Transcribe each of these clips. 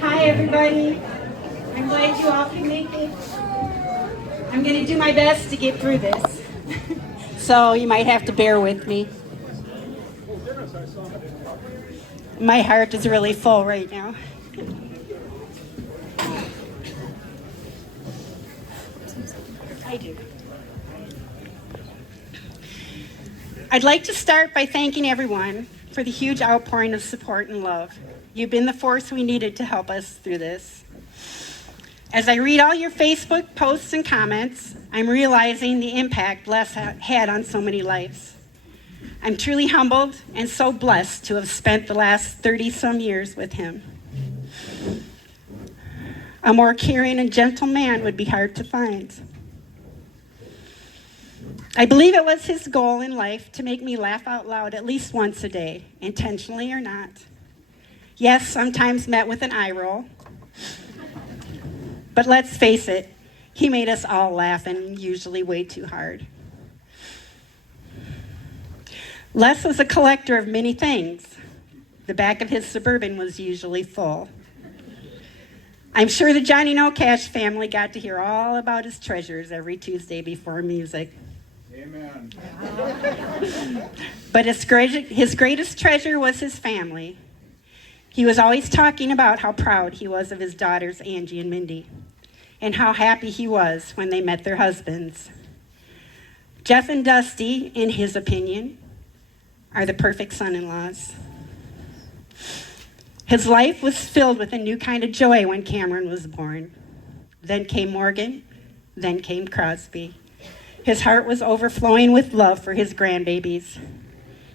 Hi, everybody. I'm glad you all can make it. I'm going to do my best to get through this. So you might have to bear with me. My heart is really full right now. I do. I'd like to start by thanking everyone for the huge outpouring of support and love. You've been the force we needed to help us through this. As I read all your Facebook posts and comments, I'm realizing the impact Les had on so many lives. I'm truly humbled and so blessed to have spent the last 30-some years with him. A more caring and gentle man would be hard to find. I believe it was his goal in life to make me laugh out loud at least once a day, intentionally or not. Yes, sometimes met with an eye roll. But let's face it, he made us all laugh, and usually way too hard. Les was a collector of many things. The back of his Suburban was usually full. I'm sure the Johnny No Cash family got to hear all about his treasures every Tuesday before music. Amen. But his greatest treasure was his family. He was always talking about how proud he was of his daughters, Angie and Mindy, and how happy he was when they met their husbands. Jeff and Dusty, in his opinion, are the perfect son-in-laws. His life was filled with a new kind of joy when Cameron was born. Then came Morgan, then came Crosby. His heart was overflowing with love for his grandbabies.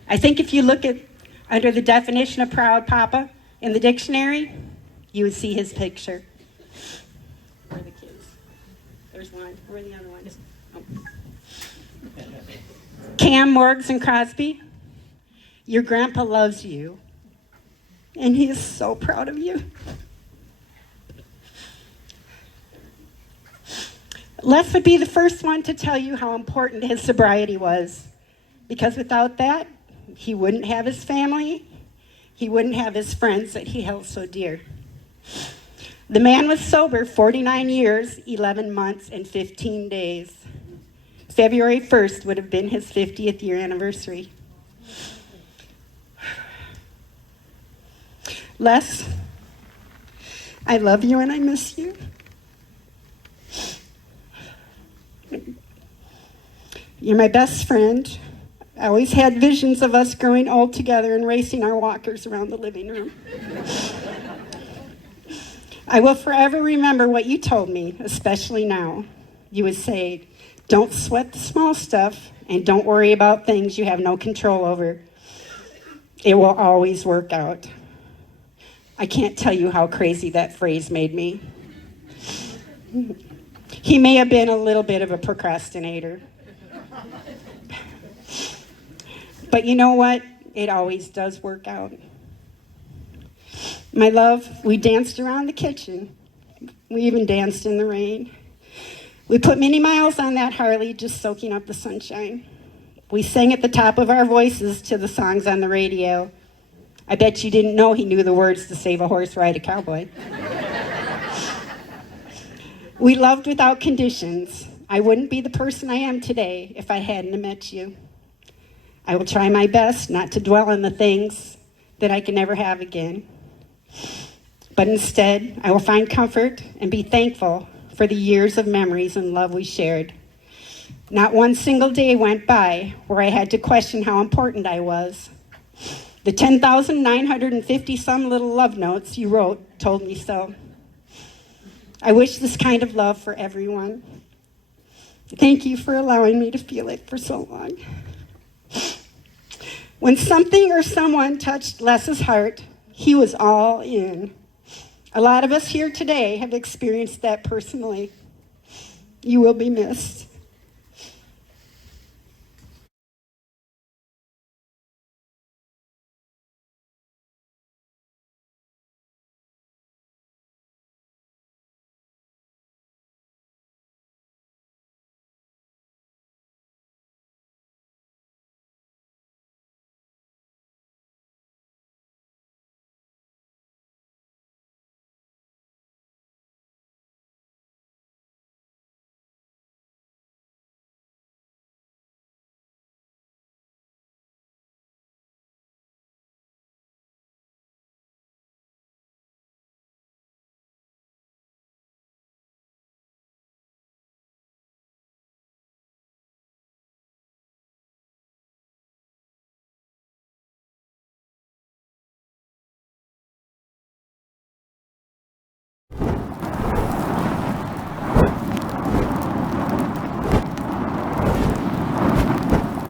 I think if you look at under the definition of proud papa in the dictionary, you would see his picture. Where are the kids? There's one. Where are the other ones? Oh. Cam, Morgs, and Crosby, your grandpa loves you, and he is so proud of you. Les would be the first one to tell you how important his sobriety was, because without that, he wouldn't have his family, he wouldn't have his friends that he held so dear. The man was sober 49 years, 11 months, and 15 days. February 1st would have been his 50th year anniversary. Les, I love you and I miss you. You're my best friend. I always had visions of us growing old together and racing our walkers around the living room. I will forever remember what you told me, especially now. You would say, don't sweat the small stuff and don't worry about things you have no control over. It will always work out. I can't tell you how crazy that phrase made me. He may have been a little bit of a procrastinator. But you know what? It always does work out. My love, we danced around the kitchen. We even danced in the rain. We put many miles on that Harley, just soaking up the sunshine. We sang at the top of our voices to the songs on the radio. I bet you didn't know he knew the words to Save a Horse, Ride a Cowboy. We loved without conditions. I wouldn't be the person I am today if I hadn't met you. I will try my best not to dwell on the things that I can never have again. But instead, I will find comfort and be thankful for the years of memories and love we shared. Not one single day went by where I had to question how important I was. The 10,950 some little love notes you wrote told me so. I wish this kind of love for everyone. Thank you for allowing me to feel it for so long. When something or someone touched Les's heart, he was all in. A lot of us here today have experienced that personally. You will be missed.